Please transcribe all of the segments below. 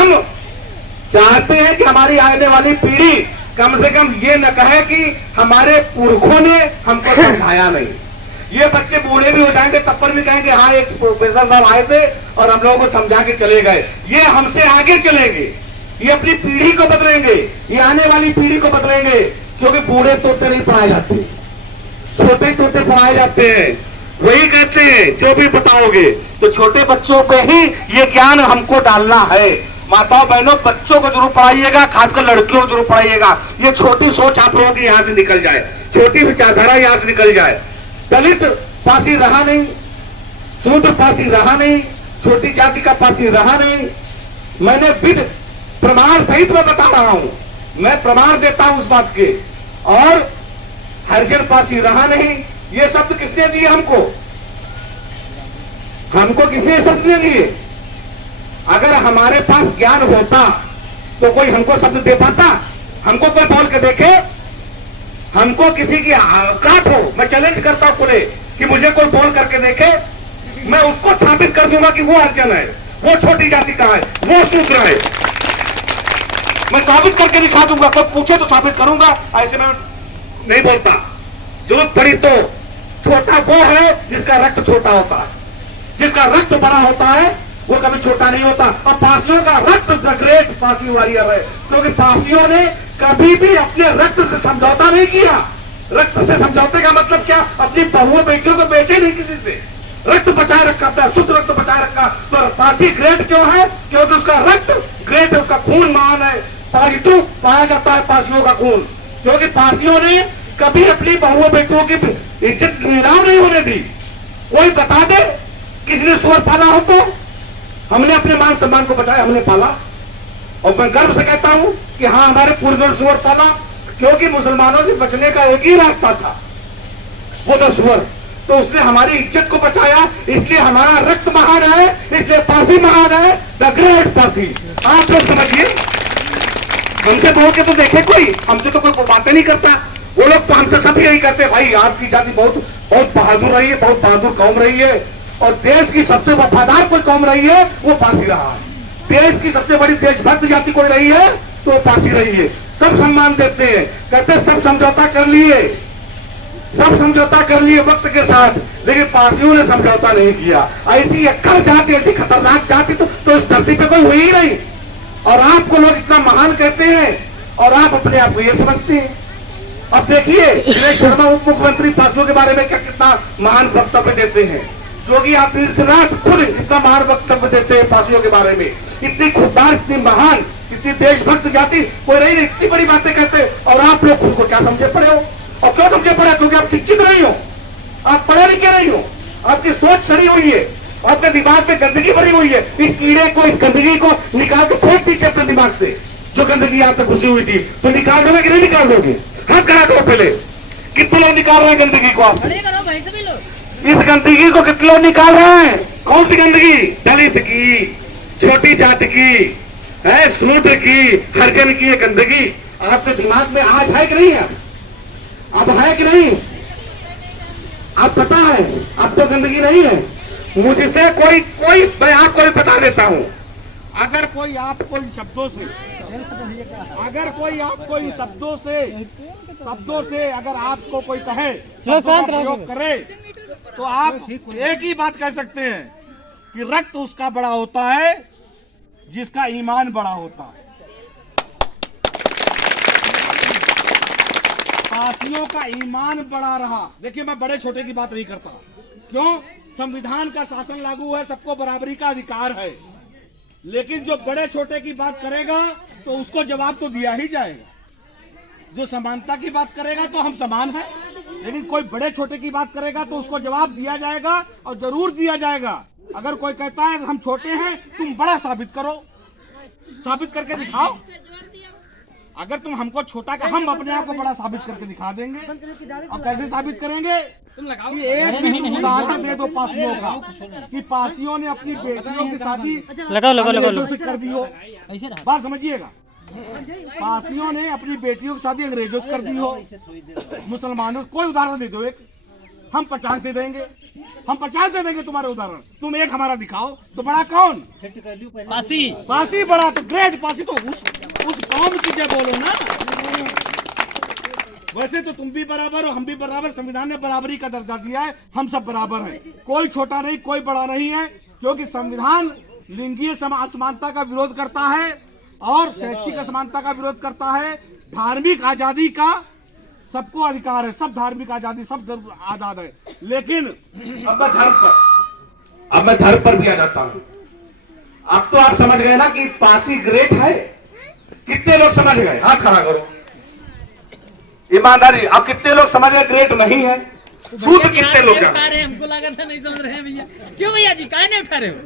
हम चाहते हैं कि हमारी आने वाली पीढ़ी कम से कम ये न कहे कि हमारे पुरखों ने हमको समझाया नहीं। ये बच्चे बूढ़े भी हो जाएंगे तब पर भी कहेंगे हाँ एक प्रोफेसर साहब आए थे और हम लोगों को समझा के चले गए। ये हमसे आगे चलेंगे, ये अपनी पीढ़ी को बदलेंगे, ये आने वाली पीढ़ी को बदलेंगे। क्योंकि बूढ़े तोते नहीं पढ़ाए जाते, छोटे तोते पढ़ाए जाते हैं। वही कहते हैं जो भी बताओगे तो छोटे बच्चों पे ही ये ज्ञान हमको डालना है। माताओं बहनों बच्चों को जरूर पढ़ाइएगा, खासकर लड़कियों को जरूर पढ़ाइएगा। ये छोटी सोच आप लोगों की यहाँ से निकल जाए, छोटी विचारधारा यहाँ से निकल जाए। दलित पासी रहा नहीं, शूद्र पासी रहा नहीं, छोटी जाति का पासी रहा नहीं। मैंने विद प्रमाण सहित में बता रहा हूं, मैं प्रमाण देता हूं उस बात के। और हरिजन पासी रहा नहीं। ये शब्द किसने दिए हमको? हमको किसने शब्द दिए? अगर हमारे पास ज्ञान होता तो कोई हमको शब्द दे पाता? हमको कोई बोल के देखे, हमको किसी की औकात हो, मैं चैलेंज करता हूं पूरे कि मुझे कोई बोल करके देखे, मैं उसको साबित कर दूंगा कि वो हरिजन है, वो छोटी जाति का है, वो शूद्र है। मैं साबित करके दिखा दूंगा। कोई पूछे तो साबित करूंगा, ऐसे मैं नहीं बोलता। जरूरत पड़ी तो छोटा वो है जिसका रक्त छोटा होता है, जिसका रक्त बड़ा होता है वो कभी छोटा नहीं होता। और पासियों का रक्त द ग्रेट पासी वॉरियर है, क्योंकि पासियों ने कभी भी अपने रक्त से समझौता नहीं किया। रक्त से समझौते का मतलब क्या? अपनी बहुओं बेटियों को बेचे नहीं किसी से, रक्त बचाए रखा, अपना शुद्ध रक्त बचाए रखा। तो पासी ग्रेट क्यों है? क्योंकि उसका रक्त ग्रेट है, उसका खून महान है। पॉजिटिव पाया जाता है पासियों का खून, क्योंकि पासियों ने कभी अपनी बहुओं बेटियों की इज्जत नीलाम नहीं होने दी। कोई बता दे किसी ने सुअर पाला हो तो? हमने अपने मान सम्मान को बचाया, हमने पाला। और मैं गर्व से कहता हूं कि हाँ हमारे पूर्वजों ने सुअर पाला, क्योंकि मुसलमानों से बचने का एक ही रास्ता था, वो था सुअर। तो उसने हमारी इज्जत को बचाया, इसलिए हमारा रक्त महान है, इसलिए पासी महान है, द ग्रेट पासी। आप लोग समझिए, हमसे बोल के तो देखे कोई, हमसे तो कोई बातें नहीं करता। वो लोग तो हमसे सब यही करते, भाई आपकी जाति बहुत बहुत बहादुर रही है, बहुत बहादुर कौम रही है, और देश की सबसे वफादार कोई कौम रही है वो पासी रहा है। देश की सबसे बड़ी देशभक्त जाति कोई रही है तो पासी रही है। सब सम्मान देते हैं, कहते सब समझौता कर लिए, सब समझौता कर लिए वक्त के साथ, लेकिन पासियों ने समझौता नहीं किया। ऐसी अक्कड़ जाति, ऐसी खतरनाक जाति तो इस धरती पे कोई हुई ही नहीं। और आपको लोग इतना महान कहते हैं और आप अपने आप को ये समझते हैं। अब देखिए दिनेश शर्मा उप मुख्यमंत्री पासियों के बारे में क्या कितना महान वक्तव्य देते हैं। योगी आदित्यनाथ खुद इतना महान वक्तव्य देते हैं पासियों के बारे में। इतनी खुददार, इतनी महान, इतनी देशभक्त जाति कोई रही नहीं, इतनी बड़ी बातें कहते हैं। और आप लोग खुद को क्या समझे पड़े हो? और क्यों समझे पड़े? क्योंकि आप शिक्षित नहीं हो, आप पढ़े लिखे नहीं हो, आपकी सोच सड़ी हुई है, आपके दिमाग में गंदगी भरी हुई है। इस कीड़े को, इस गंदगी को निकाल के फेंक दीजिए अपने दिमाग से। जो गंदगी आप तक घुसी हुई थी तो निकाल दोगे कि नहीं निकाल दोगे? हाथ खड़ा करो पहले। कितने लोग निकाल रहे हैं गंदगी को? आप इस गंदगी को कितने लोग निकाल रहे हैं? कौन सी गंदगी? दलित की, छोटी जाति की, है शूद्र की, हरिजन की। ये गंदगी आपके दिमाग में आज है कि नहीं है? अब है कि नहीं? आप पता है अब तो गंदगी नहीं है। मुझसे कोई मैं आपको भी बता देता हूं, अगर कोई आपको इन शब्दों से, अगर आपको कोई कहे, प्रयोग करे, तो आप एक ही बात कह सकते हैं कि रक्त उसका बड़ा होता है जिसका ईमान बड़ा होता है। पासियों का ईमान बड़ा रहा। देखिए मैं बड़े छोटे की बात नहीं करता, क्यों? संविधान का शासन लागू है, सबको बराबरी का अधिकार है। लेकिन जो बड़े छोटे की बात करेगा तो उसको जवाब तो दिया ही जाएगा। जो समानता की बात करेगा तो हम समान हैं, लेकिन कोई बड़े छोटे की बात करेगा तो उसको जवाब दिया जाएगा, और जरूर दिया जाएगा। अगर कोई कहता है हम छोटे हैं, तुम बड़ा साबित करो, साबित करके दिखाओ। अगर तुम हमको छोटा का, हम अपने आप को बड़ा साबित करके दिखा देंगे। अब कैसे साबित करेंगे? कि एक भी उदाहरण दे दो पासियों का, कि पासियों ने अपनी बेटियों की शादी अंग्रेजों से कर दी हो। बात समझिएगा, पासियों ने अपनी बेटियों की शादी अंग्रेजों से कर दी हो, मुसलमानों। कोई उदाहरण दे दो एक, हम 50 दे देंगे, हम 50 दे देंगे तुम्हारे उदाहरण। तुम एक हमारा दिखाओ तो बड़ा कौन? पासी। पासी बड़ा तो ग्रेट पासी तो उस कौम की जय बोलो ना। वैसे तो तुम भी बराबर हो, हम भी बराबर, संविधान ने बराबरी का दर्जा दिया है, हम सब बराबर हैं, कोई छोटा नहीं कोई बड़ा नहीं है, क्योंकि संविधान लिंगीय असमानता का विरोध करता है और शैक्षिक असमानता का विरोध करता है, धार्मिक आजादी का सबको अधिकार है, सब धार्मिक आजादी सब आजाद है। लेकिन अब मैं धर्म पर भी आ जाता हूं। अब तो आप समझ गए ना कि पासी ग्रेट है। कितने लोग समझ गए? हाथ खड़ा करो, ईमानदारी। अब कितने लोग समझ गए ग्रेट नहीं है? सूत्र कितने लोग उठा रहे? हमको लगा था नहीं समझ रहे हैं भैया। क्यों भैया जी काहे नहीं उठा रहे हो?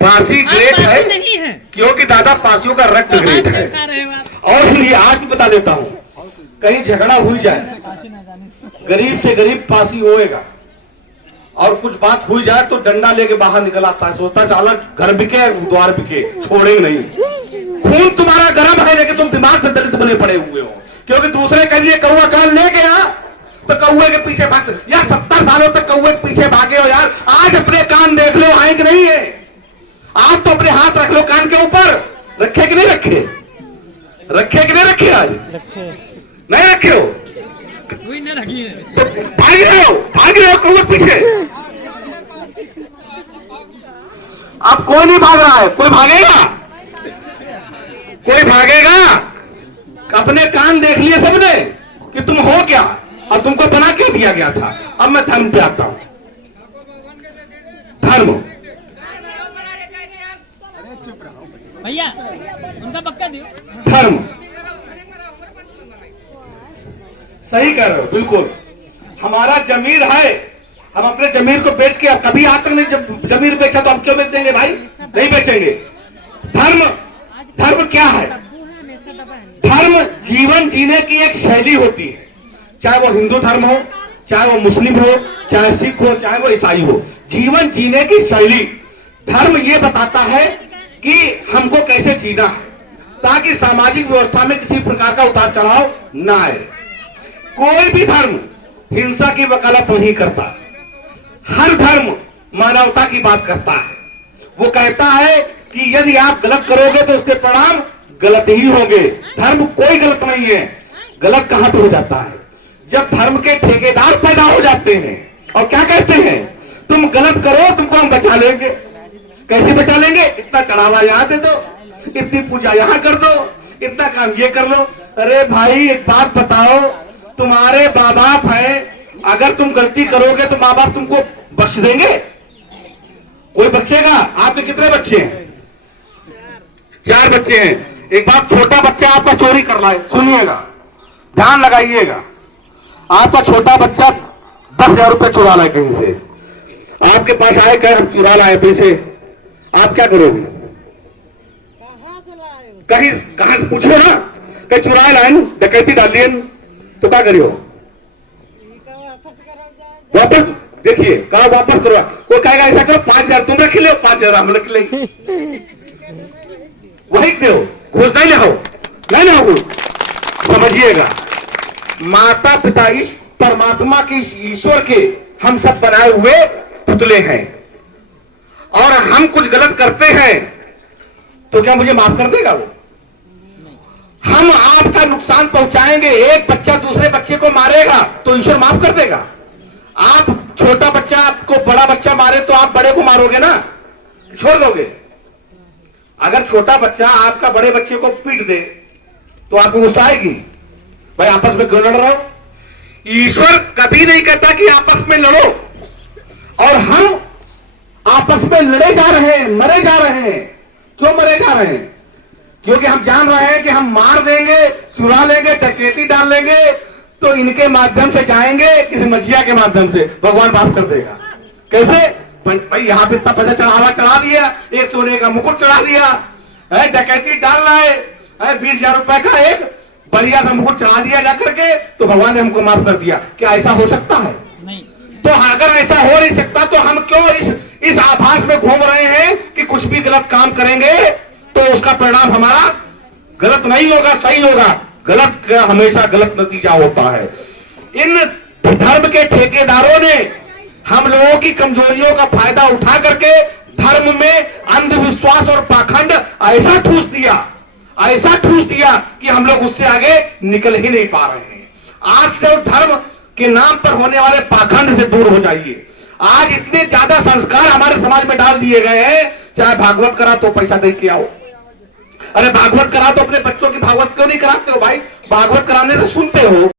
पासी ग्रेट है नहीं है, क्योंकि दादा पासियों का रक्त ग्रेट है। उठा रहे हो आप। और ये आज भी बता देता हूं, कहीं झगड़ा हुई जाए, गरीब से गरीब पासी होएगा, और कुछ बात हुई जाए तो डंडा लेके बाहर निकल आता है, सोचता चाला घर बिके द्वार बिके, छोड़ेंगे नहीं। खून तुम्हारा गर्म है लेकिन तुम दिमाग से दलित बने पड़े हुए हो, क्योंकि दूसरे के लिए कौवा कान ले गया तो कौवे के पीछे भाग। यार 70 सालों तक कौवे के पीछे भागे हो यार, आज अपने कान देख लो आए कि नहीं है। आप तो अपने हाथ रख लो कान के ऊपर, रखे कि नहीं रखे? रखे कि नहीं रखे? आज नहीं रखे हो कोई न रखी है तो भाग रहे हो कौवे पीछे। अब कोई नहीं भाग रहा है, कोई भागेगा? कोई भागेगा? अपने कान देख लिए सबने कि तुम हो क्या, और तुमको बना के दिया गया था। अब मैं धर्म पे आता हूं। धर्म भैया उनका पक्का दियो। धर्म सही कह रहे हो, बिल्कुल। हमारा जमीर है, हम अपने जमीर को बेच के कभी आज तक नहीं जब जमीर बेचा तो हम क्यों बेच देंगे भाई? नहीं बेचेंगे। धर्म, धर्म क्या है? धर्म जीवन जीने की एक शैली होती है, चाहे वो हिंदू धर्म हो, चाहे वो मुस्लिम हो, चाहे सिख हो, चाहे वो ईसाई हो। जीवन जीने की शैली धर्म ये बताता है कि हमको कैसे जीना है, ताकि सामाजिक व्यवस्था में किसी प्रकार का उतार चढ़ाव ना आए। कोई भी धर्म हिंसा की वकालत नहीं करता, हर धर्म मानवता की बात करता है। वो कहता है कि यदि आप गलत करोगे तो उसके परिणाम गलत ही होंगे। धर्म कोई गलत नहीं है। गलत कहां पे हो जाता है? जब धर्म के ठेकेदार पैदा हो जाते हैं और क्या कहते हैं, तुम गलत करो तुमको हम बचा लेंगे। कैसे बचा लेंगे? इतना चढ़ावा यहां दे दो, इतनी पूजा यहां कर दो, इतना काम ये कर लो। अरे भाई एक बात बताओ, तुम्हारे माँ बाप है, अगर तुम गलती करोगे तो माँ बाप तुमको बख्श देंगे? कोई बख्शेगा? आपके कितने बच्चे हैं? 4 बच्चे हैं। एक बात, छोटा बच्चा आपका चोरी कर रहा है, सुनिएगा, ध्यान लगाइएगा। आपका छोटा बच्चा 10,000 रुपए चुरा लाए कहीं से, आपके पास आए कहीं हम चुरा लाए पैसे, आप क्या करोगे? कहीं कहां से पूछो ना, कहीं चुराए लाए, डकैती डालिए तो क्या करियो? वापस देखिए, कहा वापस करो। वो कहेगा ऐसा करो 5,000 तुम रख ले, 5,000 हम रख ले, वही दो, घूस नहीं ले, नहीं ना। समझिएगा, माता पिता इस परमात्मा की, ईश्वर के हम सब बनाए हुए पुतले हैं, और हम कुछ गलत करते हैं तो क्या मुझे माफ कर देगा वो? हम आपका नुकसान पहुंचाएंगे, एक बच्चा दूसरे बच्चे को मारेगा तो ईश्वर माफ कर देगा? आप छोटा बच्चा आपको बड़ा बच्चा मारे तो आप बड़े को मारोगे ना, छोड़ दोगे? अगर छोटा बच्चा आपका बड़े बच्चे को पीट दे तो आपको गुस्सा आएगी? भाई आपस में क्यों लड़ रहे हो? ईश्वर कभी नहीं कहता कि आपस में लड़ो, और हम आपस में लड़े जा रहे हैं, मरे जा रहे हैं। क्यों मरे जा रहे हैं? क्योंकि हम जान रहे हैं कि हम मार देंगे, चुरा लेंगे, डकैती डाल लेंगे तो इनके माध्यम से जाएंगे, किसी मजिया के माध्यम से भगवान माफ कर देगा। कैसे? भाई यहाँ पे इतना पैसा चढ़ा दिया, एक सोने का मुकुट चढ़ा दिया है, डकैती डाल रहा है, 20,000 रुपए का एक बढ़िया सा मुकुट चढ़ा दिया जाकर के, तो भगवान ने हमको माफ कर दिया। क्या ऐसा हो सकता है? नहीं। तो अगर ऐसा हो नहीं सकता तो हम क्यों इस आभास में घूम रहे हैं कि कुछ भी गलत काम करेंगे तो उसका परिणाम हमारा गलत नहीं होगा, सही होगा। गलत का हमेशा गलत नतीजा होता है। इन धर्म के ठेकेदारों ने हम लोगों की कमजोरियों का फायदा उठा करके धर्म में अंधविश्वास और पाखंड ऐसा ठूस दिया कि हम लोग उससे आगे निकल ही नहीं पा रहे हैं। आज से धर्म के नाम पर होने वाले पाखंड से दूर हो जाइए। आज इतने ज्यादा संस्कार हमारे समाज में डाल दिए गए हैं, चाहे भागवत करा तो पैसा दे के आओ। अरे भागवत करा तो अपने बच्चों की भागवत क्यों नहीं कराते हो भाई? भागवत कराने से सुनते हो।